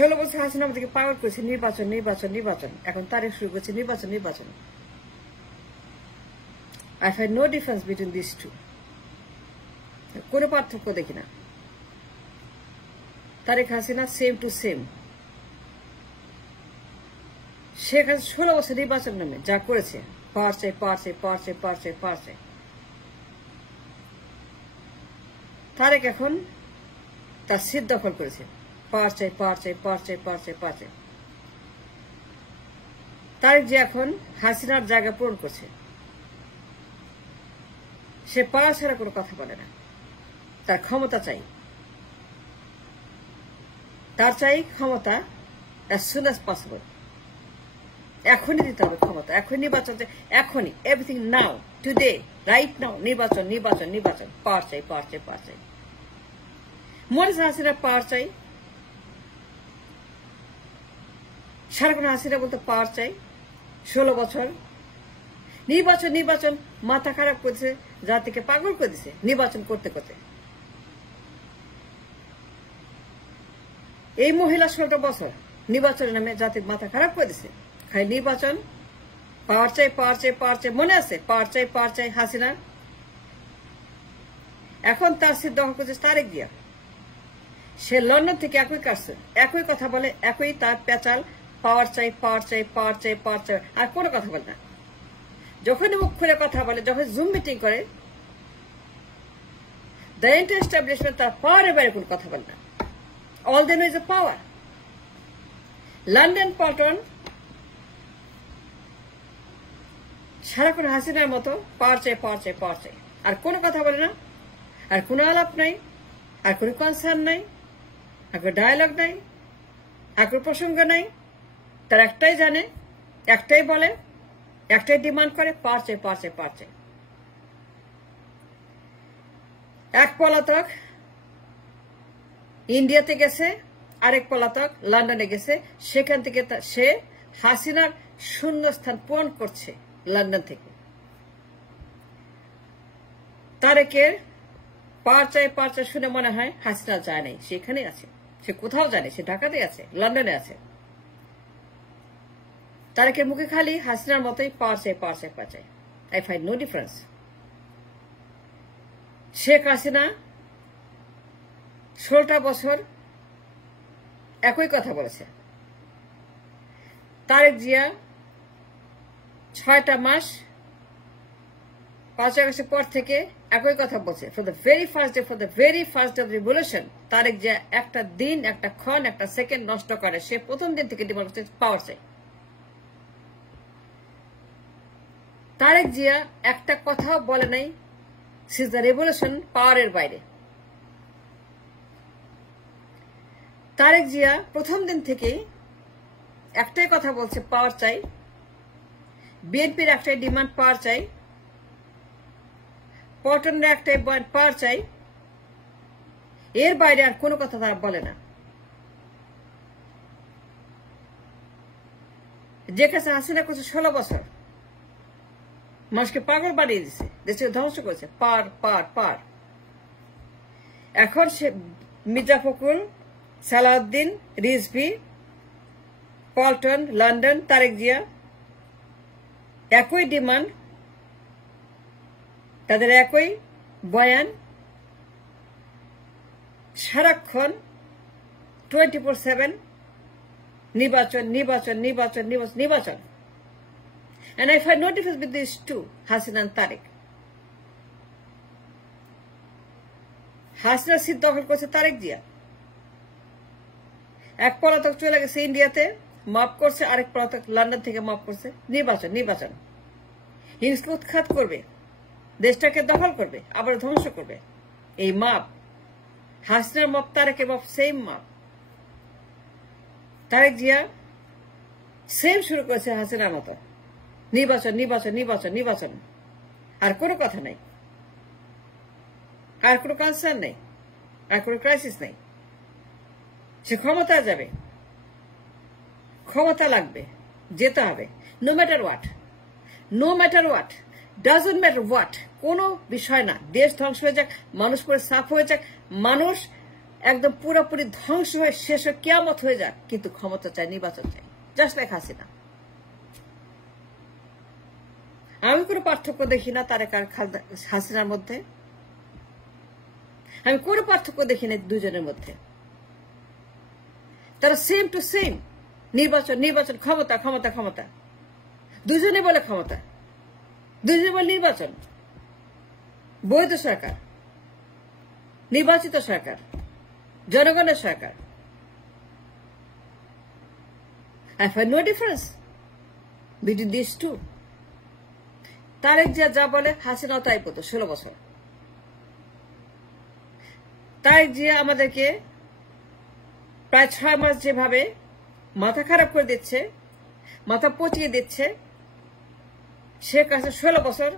16 বছর হাসিনা আমাদেরকে পাগল করেছে নির্বাচন নির্বাচন নির্বাচন। এখন তারিখ শুরু করছে নির্বাচন নির্বাচন। I find no difference between these two. কোনো পার্থক্য দেখি না। Tarique Hasina same to same. Sheikh Hasina 16 বছর নির্বাচন নামে যা করেছে পারছে পারছে পারছে পারছে পারছে। তারেক এখন তার সিট দখল করেছে পারছে পারছে পারছে পারছে পারছে। তারেক যে এখন হাসিনার জায়গা পূরণ করছে, সে পাওয়া ছাড়া কোনো কথা বলে না। তার ক্ষমতা চাই, তার চাই ক্ষমতা as soon as possible। এখনই দিতে হবে ক্ষমতা, এখনই নির্বাচন, এখনই, এভরিথিং নাও, টুডে, রাইট নাও, নির্বাচন নির্বাচন নির্বাচন। পাওয়ার চাই পাওয়ার চাই পাওয়ার চাই। মরিস হাসিনা পাওয়ার চাই, সারাক্ষণ হাসিনা বলতে পাওয়ার চাই। 16 বছর নির্বাচন নির্বাচন মাথা খারাপ করেছে, জাতিকে পাগল করে দিছে নির্বাচন করতে করতে। এই মহিলা 16 বছর নির্বাচনের নামে জাতির মাথা খারাপ করে দিছে। খালি নির্বাচন, পাওয়ার চাই পাওয়ার চাই পাওয়ার চাই। মনে আছে পাওয়ার চাই হাসিনা। এখন তার সিট দখল করছে তারেক জিয়া। সে লন্ডন থেকে একই কাছে একই কথা বলে, একই তার পেঁচাল, পাওয়ার চাই পাওয়ার চাই পাওয়ার চাই পাওয়ার চাই, আর কোনো কথা বলে না। যখনই মুখ খুলে কথা বলে, যখন জুম মিটিং করে, দ্য এন্টায়ার এস্টাবলিশমেন্ট তার পাওয়ারের বাইরে কোনো কথা বলে না। All they know is a power. London Paltan সারাক্ষণ হাসিনার মতো পাওয়ার চাই পাওয়ার চাই পাওয়ার চাই, আর কোনো কথা বলে না, আর কোনো আলাপ নাই, আর কোনো কনসার্ন নাই, আর কোনো ডায়ালগ নাই, আর কোনো প্রসঙ্গ নাই। তার একটাই জানে, একটাই বলে, একটাই ডিমান্ড করে, পাওয়ার চাই পাওয়ার চাই পাওয়ার চাই। এক পলাতক ইন্ডিয়াতে গেছে, আরেক পলাতক লন্ডনে গেছে। সেখান থেকে সে হাসিনার শূন্যস্থান পূরণ করছে লন্ডন থেকে। তারেকের পাওয়ার চাই শুনে মনে হয় হাসিনা যায় নাই, সেখানে আছে। সে কোথাও জানে, সে ঢাকাতে আছে, লন্ডনে আছে। তারেকের মুখে খালি হাসিনার মতোই পাওয়ার চাই পাওয়ার চাই পাওয়ার চাই। I find no difference. Sheikh Hasina 16টা বছর একই কথা বলেছে। তারেক জিয়া 6টা মাস 5 আগস্টের পর থেকে একই কথা বলছে। For the very first day of revolution Tarique Zia একটা দিন, একটা ক্ষণ, একটা সেকেন্ড নষ্ট করে। সে প্রথম দিন থেকে ডিমান্ড করছে পাওয়ার চাই। তারেক জিয়া একটা কথাও বলে নাই সিন্স দ্য রেভলিউশন পাওয়ারের বাইরে। তারেক জিয়া প্রথম দিন থেকেই একটাই কথা বলছে পাওয়ার চাই। বিএনপির একটাই ডিমান্ড পাওয়ার চাই, পল্টনের একটাই পাওয়ার চাই। এর বাইরে আর কোনো কথা তারা বলে না। যে কাছে হাসিনা করছে 16 বছর, মানুষকে পাগল বানিয়ে দিছে, দেশকে ধ্বংস করেছে। পার পার পার। এখন সে মির্জা ফখরুল, সালাউদ্দিন, রিজভী, পল্টন, লন্ডন, তারেক জিয়া একই ডিমান্ড, তাদের একই বয়ান। সারাক্ষণ 24/7 নির্বাচন নির্বাচন নির্বাচন নির্বাচন নির্বাচন। And I find no difference with these two, Hasina and Tariq. Hasina seat দখল করছে তারেক জিয়া। এক পলাতক চলে গেছে ইন্ডিয়াতে, মাফ করছে, আরেক পলাতক লন্ডন থেকে মাফ করছে। নির্বাচন নির্বাচন। হিংসকে উৎখাত করবে, দেশটাকে দখল করবে, আবার ধ্বংস করবে। এই মাপ, হাসিনার মাপ, তারেকের মাপ সেম মাপ। তারেক জিয়া সেম শুরু করেছে হাসিনার মতো, নির্বাচন নির্বাচন নির্বাচন নির্বাচন। আর কোনো কথা নাই, আর কোনো কনসার্ন নেই, আর কোনো ক্রাইসিস নেই। সে ক্ষমতা যাবে, ক্ষমতা লাগবে, যেতে হবে, no matter what, no matter what, doesn't matter what, কোনো বিষয় না। দেশ ধ্বংস হয়ে যাক, মানুষ পরে সাফ হয়ে যাক, মানুষ একদম পুরোপুরি ধ্বংস হয়ে শেষ হয়ে কিয়ামত হয়ে যাক, কিন্তু ক্ষমতা চাই, নির্বাচন চাই, জাস্ট লাইক হাসিনা। আমি কোনো পার্থক্য দেখি না তারেক আর হাসিনার মধ্যে, আমি কোনো পার্থক্য দেখি না দুজনের মধ্যে। তারা সেম টু সেম, নির্বাচন নির্বাচন, ক্ষমতা ক্ষমতা ক্ষমতা, দুজনে বলে ক্ষমতা, দুজনে বলে নির্বাচন, বৈধ সরকার, নির্বাচিত সরকার, জনগণের সরকার। I find no difference between these two. Tarique Zia যা বলে হাসিনাও তাই বলতো 16 বছর। তারেক জিয়া আমাদেরকে প্রায় 6 মাস যেভাবে মাথা খারাপ করে দিচ্ছে, মাথা পচিয়ে দিচ্ছে, সে কাছে 16 বছর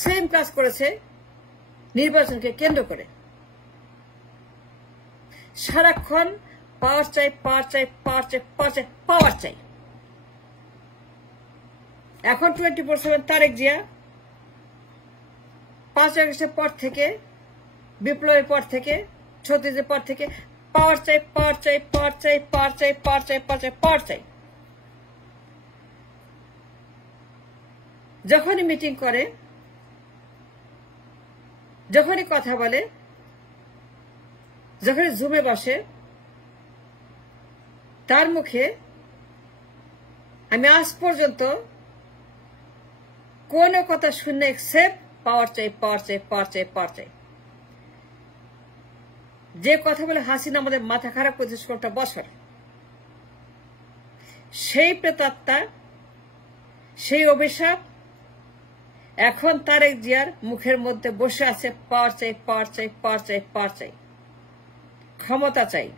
সেম কাজ করেছে নির্বাচনকে কেন্দ্র করে। সারাক্ষণ পাওয়ার চাই, পাওয়ার চাই, পাওয়ার চাই, পাওয়ার চাই, পাওয়ার চাই। এখন 24/7 তারেক জিয়া 5 আগস্টের পর থেকে, বিপ্লবের পর থেকে, 36-এর পর থেকে পাওয়ার চাই, পাওয়ার চাই, পাওয়ার চাই, পাওয়ার চাই, পাওয়ার চাই, পাওয়ার চাই, পাওয়ার চাই। যখনই মিটিং করে, যখনই কথা বলে, যখনই জুমে বসে, তার মুখে আমি আজ পর্যন্ত কোন কথা শুনে এক্সেপ্ট পাওয়ার চাই, পাওয়ার চাই, পাওয়ার চাই, পাওয়ার চাই। যে কথা বলে হাসিনা আমাদের মাথা খারাপ করেছে 16টা বছর, সেই প্রেতাত্মা, সেই অভিশাপ এখন তারেক জিয়ার মুখের মধ্যে বসে আছে। পাওয়ার চাই, পাওয়ার চাই, পাওয়ার চাই, পাওয়ার চাই, ক্ষমতা চাই,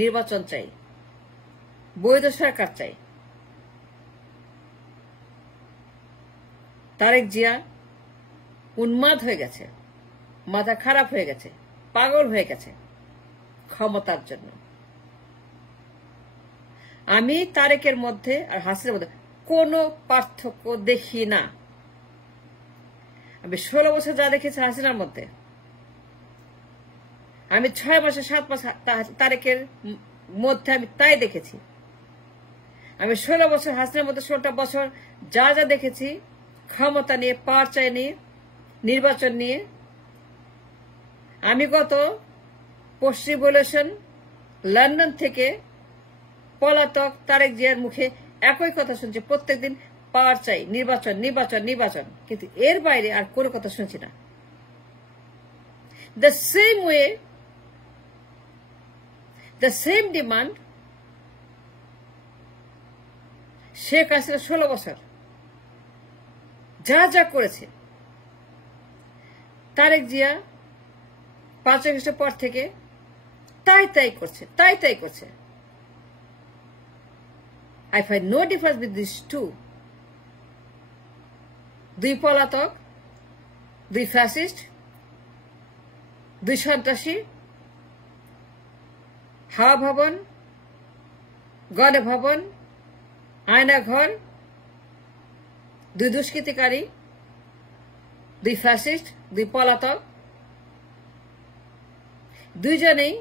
নির্বাচন চাই, বৈধ সরকার চাই। তারেক জিয়া উন্মাদ হয়ে গেছে, মাথা খারাপ হয়ে গেছে, পাগল হয়ে গেছে ক্ষমতার জন্য। আমি তারেকের মধ্যে আর হাসিনার মধ্যে কোনো পার্থক্য দেখি না। আমি 16 বছর যা দেখেছি হাসিনার মধ্যে, আমি 6 মাসে 7 মাস তারেকের মধ্যে আমি তাই দেখেছি। আমি 16 বছর হাসিনার মধ্যে 16টা বছর যা যা দেখেছি, ক্ষমতা নিয়ে, পাওয়ার চাই নিয়ে, নির্বাচন নিয়ে। আমি গত পোস্ট রিভলিউশন লন্ডন থেকে পলাতক তারেক জিয়ার মুখে একই কথা শুনছি প্রত্যেকদিন, পাওয়ার চাই, নির্বাচন নির্বাচন নির্বাচন, কিন্তু এর বাইরে আর কোনো কথা শুনছি না। The same way, the same demand. Sheikh Hasina 16 বছর যা যা করেছে, তারেক জিয়া 5 আগস্টের পর থেকে তাই তাই করছে, তাই তাই করছে। I find no difference with these two. দুই পলাতক, দুই ফ্যাসিস্ট, দুই সন্ত্রাসী, হাওয়া ভবন, গণভবন, আয়নাঘর, দুই দুষ্কৃতিকারী, দুই ফ্যাসিস্ট, দুই পলাতক, দুইজনেই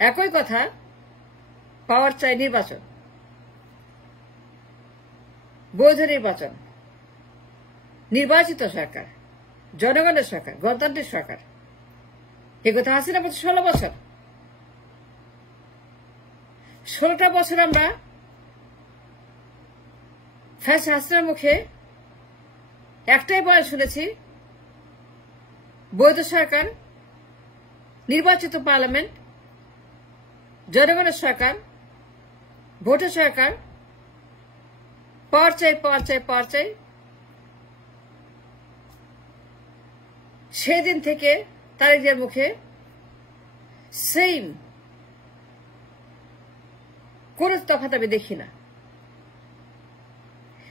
একই কথা, পাওয়ার চাই, নির্বাচন, বৈধ নির্বাচন, নির্বাচিত সরকার, জনগণের সরকার, গণতান্ত্রিক সরকার। এ কথা হাসিনা বলছে 16 বছর। 16টা বছর আমরা ফ্যাসিস্ট হাসিনার মুখে একটাই বয়ান শুনেছি, বৈধ সরকার, নির্বাচিত পার্লামেন্ট, জনগণের সরকার, ভোটের সরকার, পাওয়ার চাই, পাওয়ার চাই, পাওয়ার চাই। সেদিন থেকে তারেক জিয়ার মুখে সেম, কোন তফাৎ আমি দেখি না।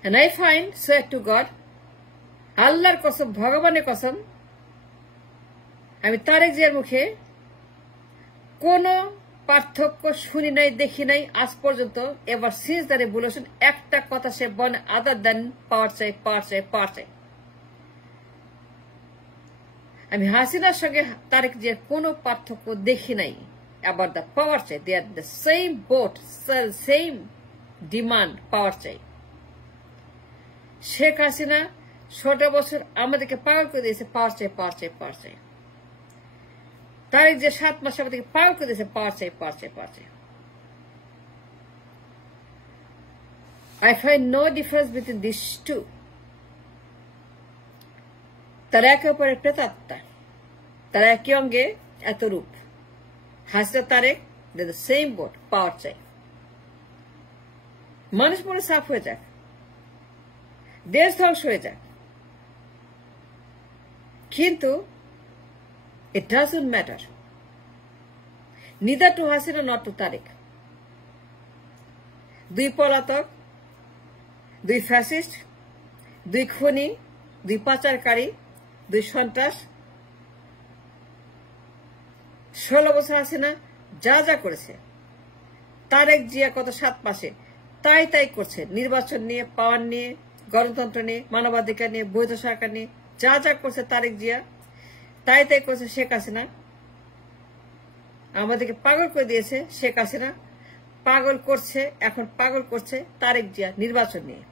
And I find, swear to God, আল্লাহর কসম, ভগবানের কসম, আমি তারেক জিয়ার মুখে কোন পার্থক্য শুনি নাই, দেখি নাই আজ পর্যন্ত। এবার সিন্স দ্য রেভলিউশন একটা কথা সে বলে আদার দেন পাওয়ার চাই, পাওয়ার চাই, পাওয়ার চাই। আমি হাসিনার সঙ্গে তারেক জিয়ার কোনো পার্থক্য দেখি নাই about the power চাই। they are the same boat, same demand, পাওয়ার চাই। শেখ হাসিনা 16 বছর আমাদেরকে পাগল করে দিয়েছে, পাওয়ার চাই, পাওয়ার চাই, পাওয়ার চাই। তারেক যে 7 মাস আমাদেরকে পাগল করে দিয়েছে, পাওয়ার চাই, পাওয়ার চাই, পাওয়ার চাই। I find no difference between these two. তারা একে অপরের প্রেতাত্মা, তারা একই অঙ্গে এত রূপ। Hasina Tarek the same boat, power চাই। মানুষ মনে সাফ হয়ে যাক, দেশ ধ্বংস হয়ে যাক, কিন্তু it doesn't matter. Neither to Hasina nor to Tariq. দুই পলাতক, দুই ফ্যাসিস্ট, দুই খুনি, দুই পাচারকারী, দুই সন্ত্রাস। 16 বছর হাসিনা যা যা করেছে, তারেক জিয়া কত 7 মাসে তাই তাই করছে। নির্বাচন নিয়ে, পাওয়ার নিয়ে, গণতন্ত্র নিয়ে, মানবাধিকার নিয়ে, বৈধ সরকার নিয়ে যা যা করছে তারেক জিয়া, তাই তাই করছে শেখ হাসিনা। আমাদেরকে পাগল করে দিয়েছে শেখ হাসিনা, পাগল করছে, এখন পাগল করছে তারেক জিয়া নির্বাচন নিয়ে।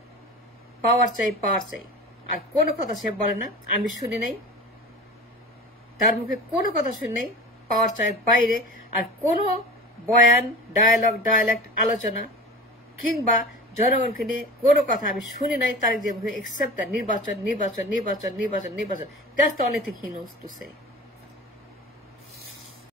পাওয়ার চাই, পাওয়ার চাই, আর কোনো কথা সে বলে না, আমি শুনি নাই, তার মুখে কোনো কথা শুনি নাই পাওয়ার চাই বাইরে। আর কোনো বয়ান, ডায়ালগ, আলোচনা কিংবা জনগণকে নিয়ে কোনো কথা আমি শুনি নাই তারেক জিয়া মুখে, এক্সেপ্ট দ্য নির্বাচন, নির্বাচন, নির্বাচন, নির্বাচন, নির্বাচন। That's the only thing he knows to say.